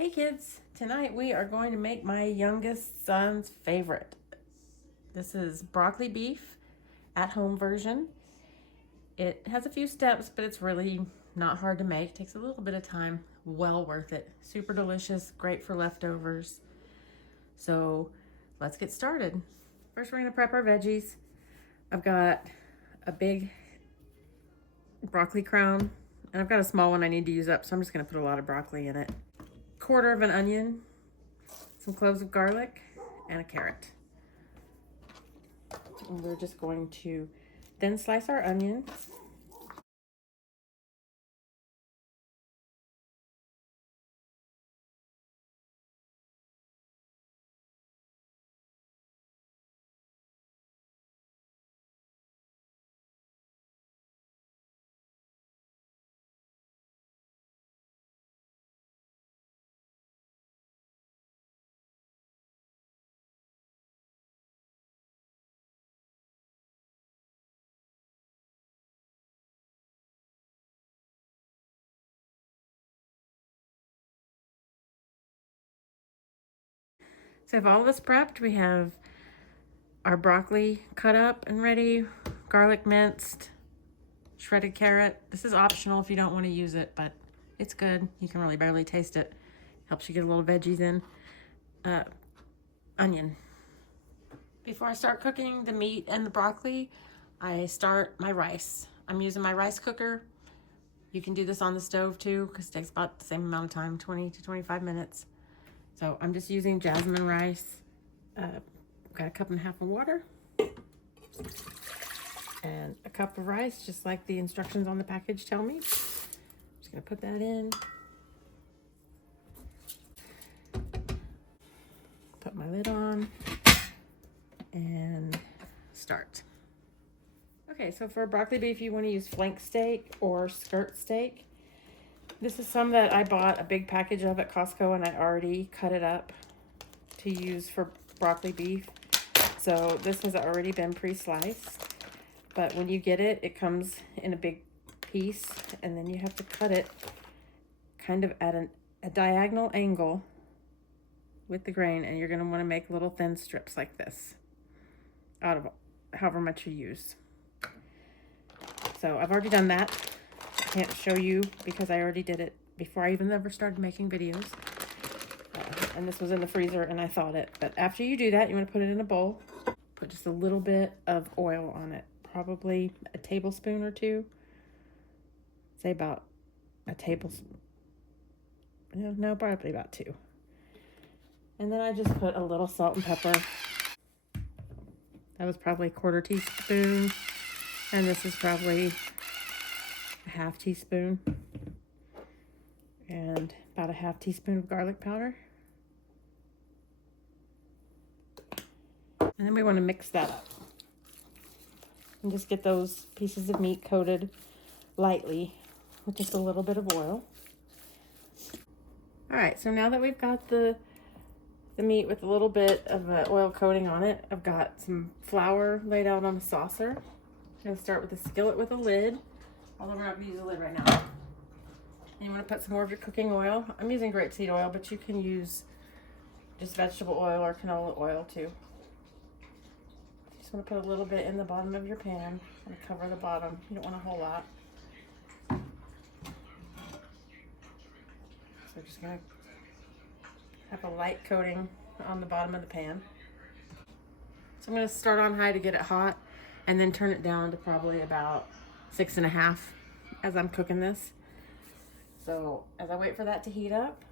Hey kids, tonight we are going to make my youngest son's favorite. This is broccoli beef at home version. It has a few steps, but it's really not hard to make. It takes a little bit of time, well worth it. Super delicious, great for leftovers. So let's get started. First we're gonna prep our veggies. I've got a big broccoli crown and I've got a small one I need to use up, so I'm just gonna put a lot of broccoli in it. Quarter of an onion, some cloves of garlic, and a carrot. And we're just going to thin slice our onion. So if all of this prepped, we have our broccoli cut up and ready, garlic minced, shredded carrot. This is optional if you don't want to use it, but it's good. You can really barely taste it. Helps you get a little veggies in. Onion. Before I start cooking the meat and the broccoli, I start my rice. I'm using my rice cooker. You can do this on the stove too, because it takes about the same amount of time, 20 to 25 minutes. So I'm just using jasmine rice. Got a cup and a half of water and a cup of rice, just like the instructions on the package tell me. Just gonna put that in. Put my lid on and start. Okay, so for broccoli beef, you want to use flank steak or skirt steak. This is some that I bought a big package of at Costco, and I already cut it up to use for broccoli beef. So this has already been pre-sliced, but when you get it, it comes in a big piece, and then you have to cut it kind of at a diagonal angle with the grain, and you're going to want to make little thin strips like this out of however much you use. So I've already done that. I can't show you because I already did it before I even ever started making videos. And this was in the freezer and I thawed it. But after you do that, you want to put it in a bowl. Put just a little bit of oil on it, probably a tablespoon or two. Say about a tablespoon. No, probably about 2. And then I just put a little salt and pepper. That was probably a 1/4 teaspoon. And this is probably a 1/2 teaspoon. And about a 1/2 teaspoon of garlic powder. And then we want to mix that up. And just get those pieces of meat coated lightly with just a little bit of oil. All right, so now that we've got the meat with a little bit of oil coating on it, I've got some flour laid out on a saucer. I'm going to start with a skillet with a lid, although we're not going to use a lid right now. And you want to put some more of your cooking oil. I'm using grapeseed oil, but you can use just vegetable oil or canola oil too. Just want to put a little bit in the bottom of your pan and cover the bottom. You don't want a whole lot. So we're just going to have a light coating on the bottom of the pan. So I'm going to start on high to get it hot and then turn it down to probably about 6.5 as I'm cooking this. So as I wait for that to heat up,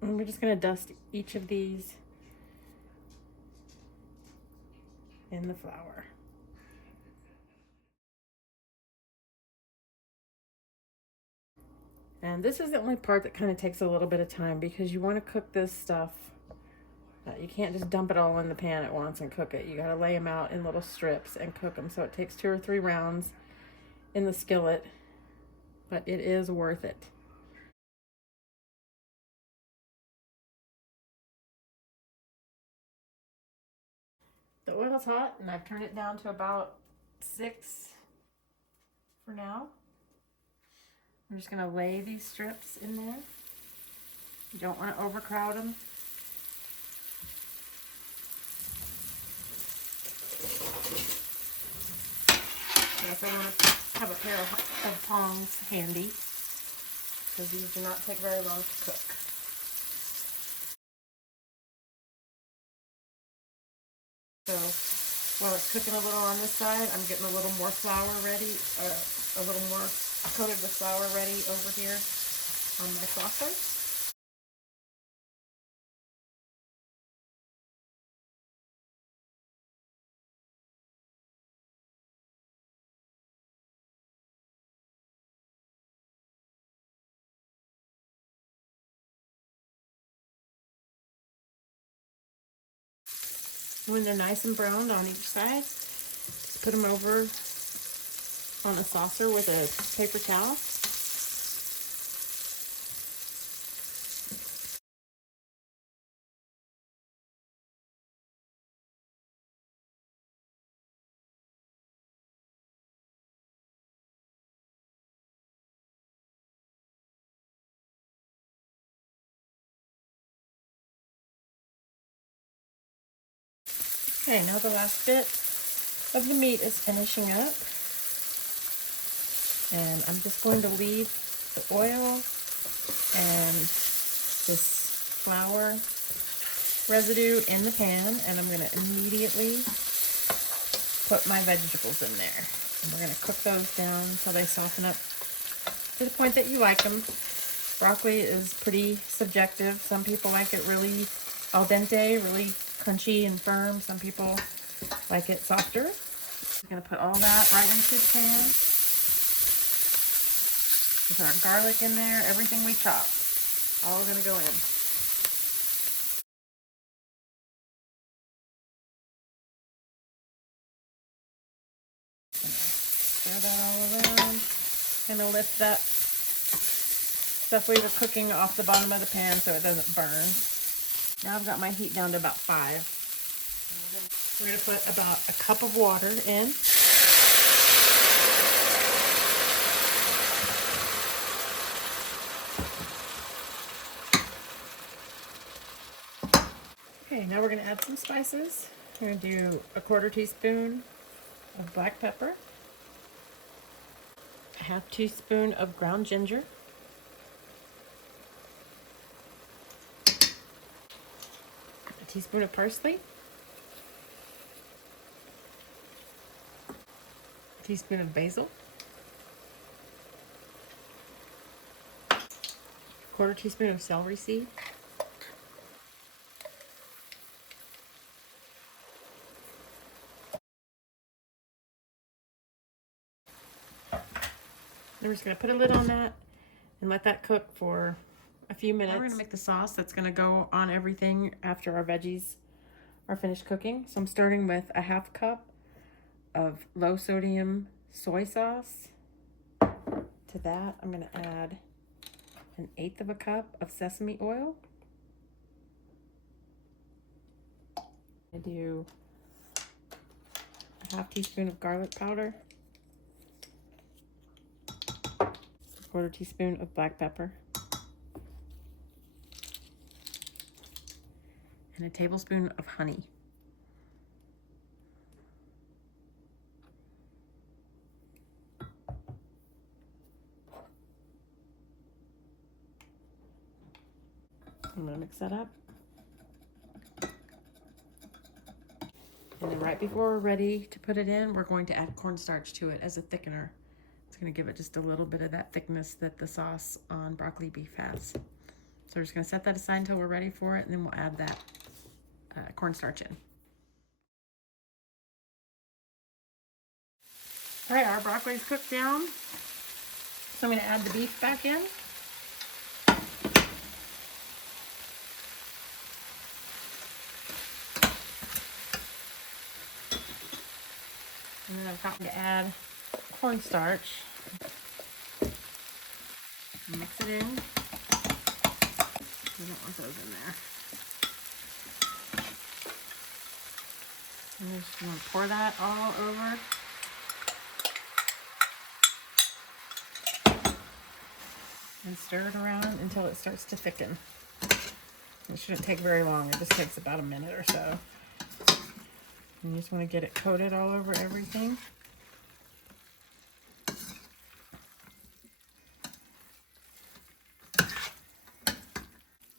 and we're just going to dust each of these in the flour. And this is the only part that kind of takes a little bit of time because you want to cook this stuff. You can't just dump it all in the pan at once and cook it. You got to lay them out in little strips and cook them. So it takes 2 or 3 rounds in the skillet, but it is worth it. The oil's hot and I've turned it down to about 6 for now. I'm just going to lay these strips in there. You don't want to overcrowd them. Yes, I want to have a pair of tongs handy because these do not take very long to cook. So while it's cooking a little on this side, I'm getting a little more flour ready, a little more coated with flour ready over here on my saucer. When they're nice and browned on each side, just put them over on a saucer with a paper towel. Okay, now the last bit of the meat is finishing up. And I'm just going to leave the oil and this flour residue in the pan, and I'm going to immediately put my vegetables in there. And we're going to cook those down until they soften up to the point that you like them. Broccoli is pretty subjective. Some people like it really al dente, really crunchy and firm. Some people like it softer. I'm going to put all that right into the pan. With our garlic in there, everything we chop, all going to go in. Stir that all around. Kind of lift that stuff we were cooking off the bottom of the pan so it doesn't burn. Now I've got my heat down to about 5. We're going to put about a cup of water in. Okay, now we're going to add some spices. We're going to do a 1/4 teaspoon of black pepper, a 1/2 teaspoon of ground ginger, a teaspoon of parsley, a teaspoon of basil, 1/4 teaspoon of celery seed, then we're just going to put a lid on that and let that cook for a few minutes. Now we're going to make the sauce that's going to go on everything after our veggies are finished cooking. So I'm starting with a 1/2 cup of low sodium soy sauce. To that, I'm going to add 1/8 of a cup of sesame oil. I do a 1/2 teaspoon of garlic powder, a 1/4 teaspoon of black pepper, and a tablespoon of honey. I'm going to mix that up. And then right before we're ready to put it in, we're going to add cornstarch to it as a thickener. It's going to give it just a little bit of that thickness that the sauce on broccoli beef has. So we're just going to set that aside until we're ready for it, and then we'll add that cornstarch in. All right, our broccoli's cooked down. So I'm going to add the beef back in. And then I've got to add cornstarch. Mix it in. You don't want those in there. I'm just going to pour that all over. And stir it around until it starts to thicken. It shouldn't take very long. It just takes about a minute or so. You just want to get it coated all over everything.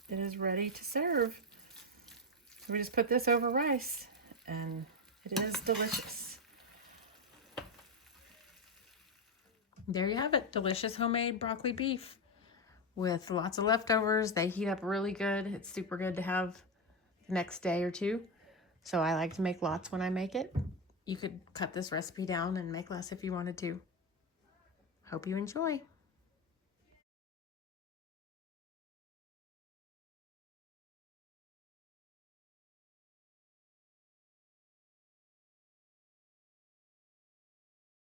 It is ready to serve. We just put this over rice and it is delicious. There you have it, delicious homemade broccoli beef with lots of leftovers. They heat up really good. It's super good to have the next day or two. So I like to make lots when I make it. You could cut this recipe down and make less if you wanted to. Hope you enjoy.